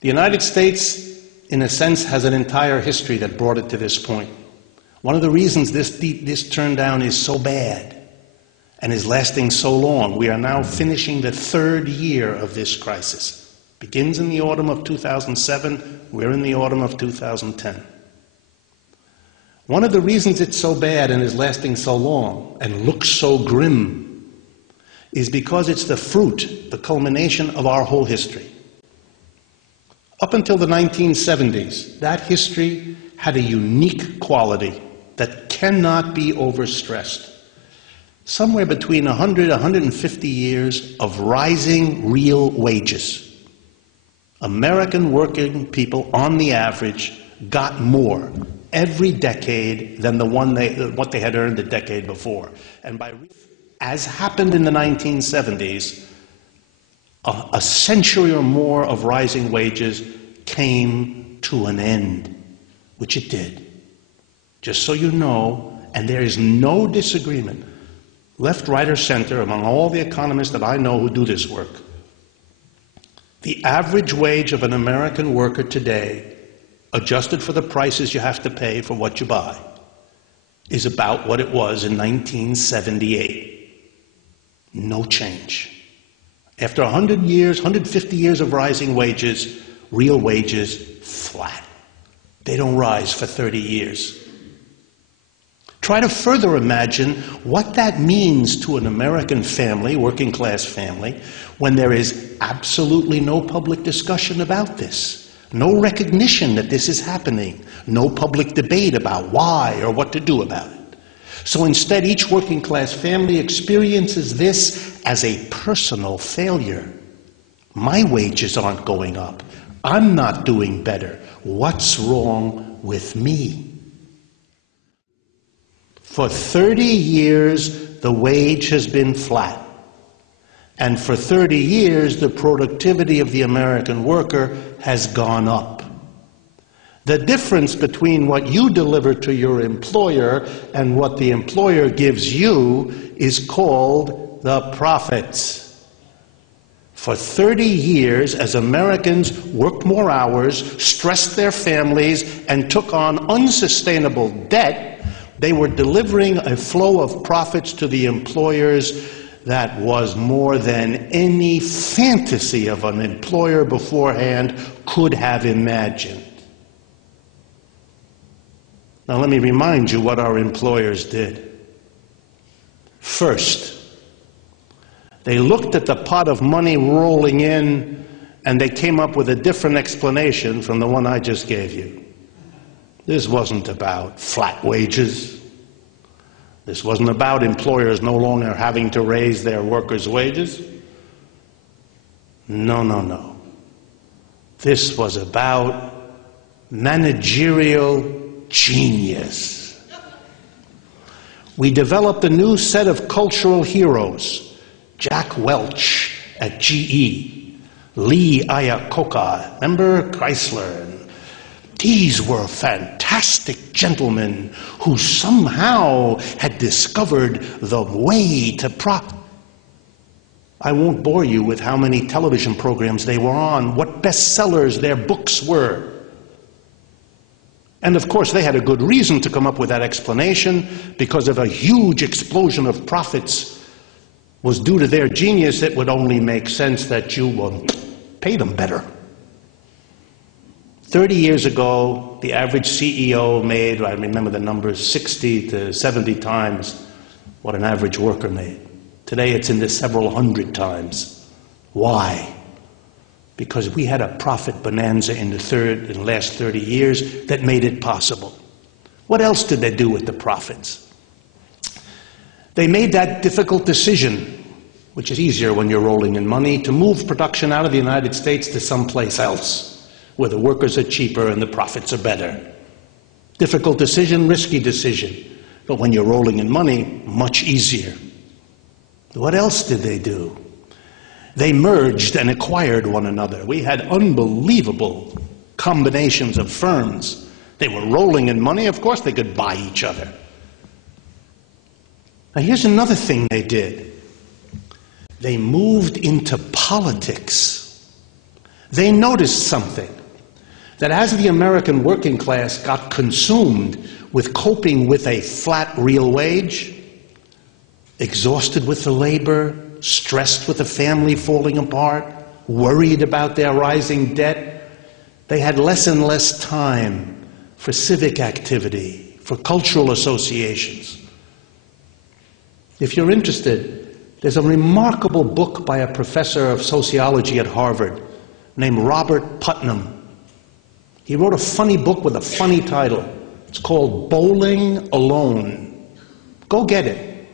The United States, in a sense, has an entire history that brought it to this point. One of the reasons this turndown is so bad and is lasting so long, we are now finishing the third year of this crisis. Begins in the autumn of 2007, we're in the autumn of 2010. One of the reasons it's so bad and is lasting so long and looks so grim is because it's the fruit, the culmination of our whole history. Up until the 1970s, that history had a unique quality that cannot be overstressed. Somewhere between 100 and 150 years of rising real wages. American working people, on the average, got more every decade than what they had earned the decade before. And as happened in the 1970s, a century or more of rising wages came to an end, which it did. Just so you know, and there is no disagreement, left, right, or center, among all the economists that I know who do this work, the average wage of an American worker today, adjusted for the prices you have to pay for what you buy, is about what it was in 1978. No change. After 100 years, 150 years of rising wages, real wages flat. They don't rise for 30 years. Try to further imagine what that means to an American family, working class family, when there is absolutely no public discussion about this, no recognition that this is happening, no public debate about why or what to do about it. So instead, each working class family experiences this as a personal failure. My wages aren't going up. I'm not doing better. What's wrong with me? For 30 years, the wage has been flat. And for 30 years, the productivity of the American worker has gone up. The difference between what you deliver to your employer and what the employer gives you is called the profits. For 30 years, as Americans worked more hours, stressed their families, and took on unsustainable debt, they were delivering a flow of profits to the employers that was more than any fantasy of an employer beforehand could have imagined. Now let me remind you what our employers did. First, they looked at the pot of money rolling in and they came up with a different explanation from the one I just gave you. This wasn't about flat wages. This wasn't about employers no longer having to raise their workers' wages. No, no, no. This was about managerial genius. We developed a new set of cultural heroes. Jack Welch at GE, Lee Iacocca, remember Chrysler. These were fantastic gentlemen who somehow had discovered the way to I won't bore you with how many television programs they were on, what bestsellers their books were. And of course, they had a good reason to come up with that explanation, because if a huge explosion of profits was due to their genius, it would only make sense that you will pay them better. 30 years ago, the average CEO made, I remember the numbers, 60 to 70 times what an average worker made. Today it's in the several hundred times. Why? Because we had a profit bonanza in the last 30 years that made it possible. What else did they do with the profits? They made that difficult decision, which is easier when you're rolling in money, to move production out of the United States to someplace else, where the workers are cheaper and the profits are better. Difficult decision, risky decision. But when you're rolling in money, much easier. What else did they do? They merged and acquired one another. We had unbelievable combinations of firms. They were rolling in money, of course they could buy each other. Now here's another thing they did. They moved into politics. They noticed something, that as the American working class got consumed with coping with a flat real wage, exhausted with the labor, stressed with the family falling apart, worried about their rising debt, they had less and less time for civic activity, for cultural associations. If you're interested, there's a remarkable book by a professor of sociology at Harvard named Robert Putnam. He wrote a funny book with a funny title. It's called Bowling Alone. Go get it.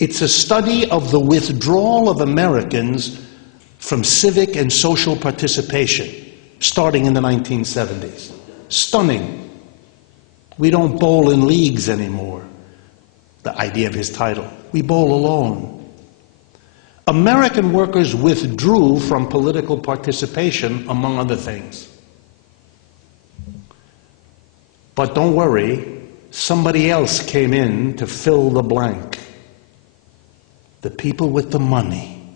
It's a study of the withdrawal of Americans from civic and social participation, starting in the 1970s. Stunning. We don't bowl in leagues anymore. The idea of his title. We bowl alone. American workers withdrew from political participation, among other things. But don't worry, somebody else came in to fill the blank. The people with the money,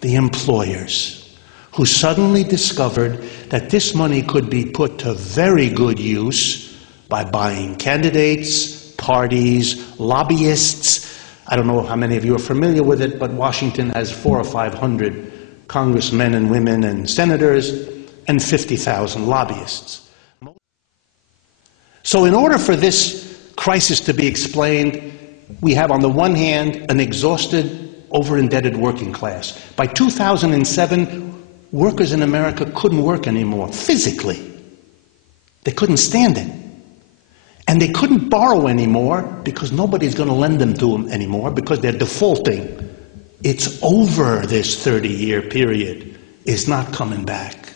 the employers, who suddenly discovered that this money could be put to very good use by buying candidates, parties, lobbyists. I don't know how many of you are familiar with it, but Washington has 400 or 500 congressmen and women and senators and 50,000 lobbyists. So in order for this crisis to be explained, we have on the one hand an exhausted, over-indebted working class. By 2007, workers in America couldn't work anymore, physically. They couldn't stand it. And they couldn't borrow anymore because nobody's going to lend them to them anymore because they're defaulting. It's over, this 30-year period. It's not coming back.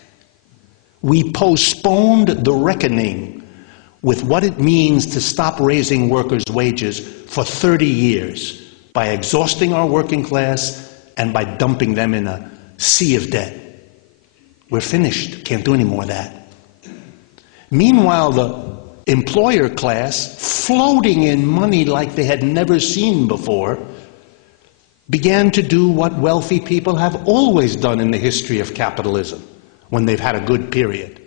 We postponed the reckoning with what it means to stop raising workers' wages for 30 years by exhausting our working class and by dumping them in a sea of debt. We're finished. Can't do any more of that. Meanwhile, the employer class, floating in money like they had never seen before, began to do what wealthy people have always done in the history of capitalism when they've had a good period.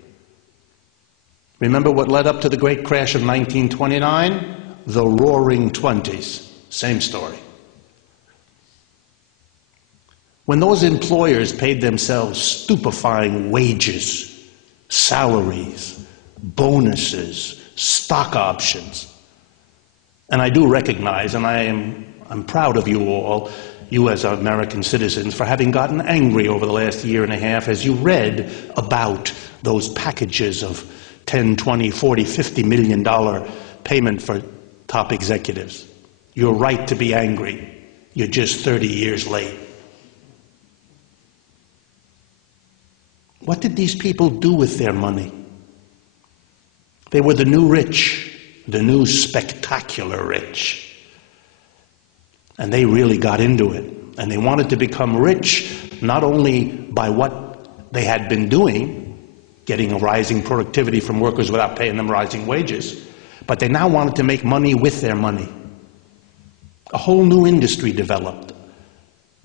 Remember what led up to the great crash of 1929? The Roaring Twenties. Same story. When those employers paid themselves stupefying wages, salaries, bonuses, stock options, and I do recognize, and I'm proud of you all, you as American citizens, for having gotten angry over the last year and a half as you read about those packages of $10, $20, $40, $50 million payment for top executives. You're right to be angry. You're just 30 years late. What did these people do with their money? They were the new rich, the new spectacular rich. And they really got into it. And they wanted to become rich not only by what they had been doing, getting a rising productivity from workers without paying them rising wages, but they now wanted to make money with their money. A whole new industry developed.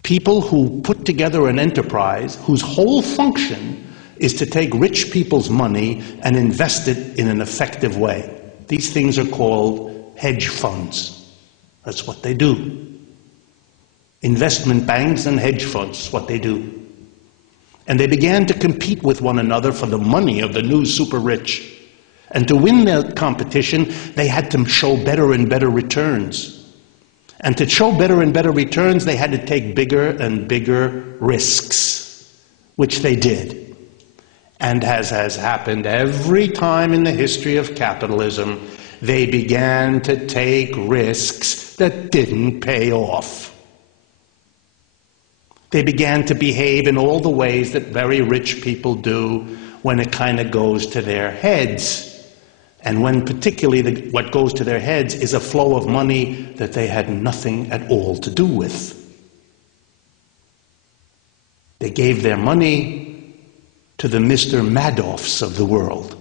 People who put together an enterprise whose whole function is to take rich people's money and invest it in an effective way. These things are called hedge funds. That's what they do. Investment banks and hedge funds, what they do. And they began to compete with one another for the money of the new super rich. And to win that competition, they had to show better and better returns. And to show better and better returns, they had to take bigger and bigger risks, which they did. And as has happened every time in the history of capitalism, they began to take risks that didn't pay off. They began to behave in all the ways that very rich people do when it kind of goes to their heads. And when particularly what goes to their heads is a flow of money that they had nothing at all to do with. They gave their money to the Mr. Madoffs of the world,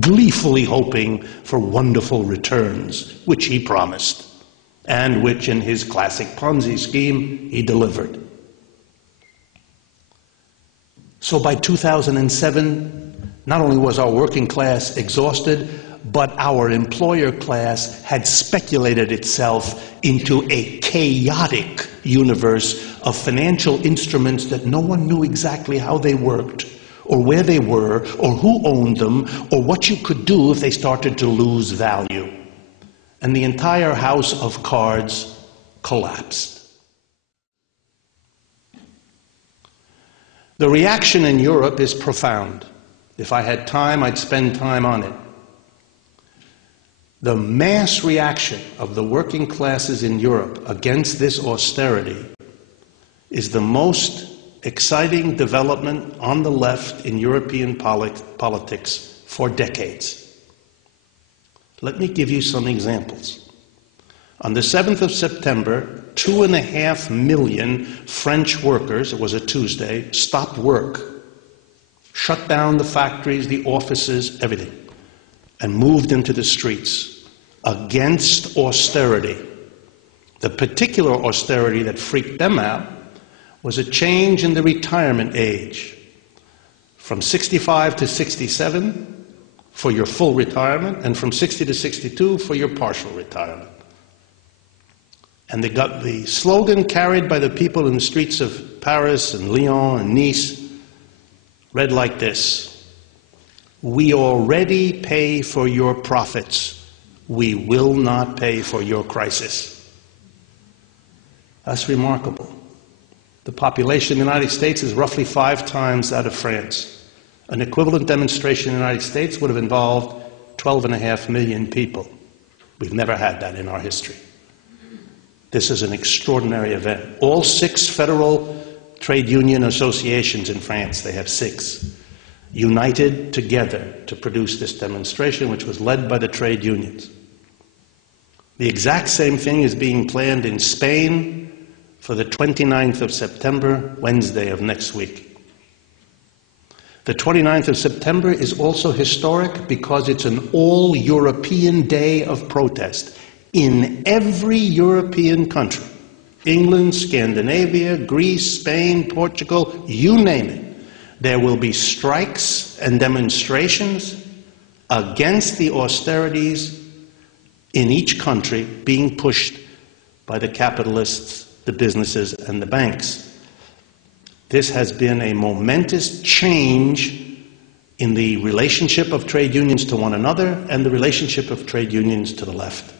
gleefully hoping for wonderful returns, which he promised, and which in his classic Ponzi scheme he delivered. So by 2007, not only was our working class exhausted, but our employer class had speculated itself into a chaotic universe of financial instruments that no one knew exactly how they worked, or where they were, or who owned them, or what you could do if they started to lose value. And the entire house of cards collapsed. The reaction in Europe is profound. If I had time, I'd spend time on it. The mass reaction of the working classes in Europe against this austerity is the most exciting development on the left in European politics for decades. Let me give you some examples. On the 7th of September, 2.5 million French workers, it was a Tuesday, stopped work, shut down the factories, the offices, everything, and moved into the streets against austerity. The particular austerity that freaked them out was a change in the retirement age from 65 to 67 for your full retirement, and from 60 to 62 for your partial retirement. And they got the slogan carried by the people in the streets of Paris and Lyon and Nice read like this: "We already pay for your profits. We will not pay for your crisis." That's remarkable. The population in the United States is roughly 5 times that of France. An equivalent demonstration in the United States would have involved 12.5 million people. We've never had that in our history. This is an extraordinary event. All 6 federal trade union associations in France, they have 6, united together to produce this demonstration, which was led by the trade unions. The exact same thing is being planned in Spain for the 29th of September, Wednesday of next week. The 29th of September is also historic because it's an all-European day of protest. In every European country, England, Scandinavia, Greece, Spain, Portugal, you name it, there will be strikes and demonstrations against the austerities in each country being pushed by the capitalists, the businesses, and the banks. This has been a momentous change in the relationship of trade unions to one another and the relationship of trade unions to the left.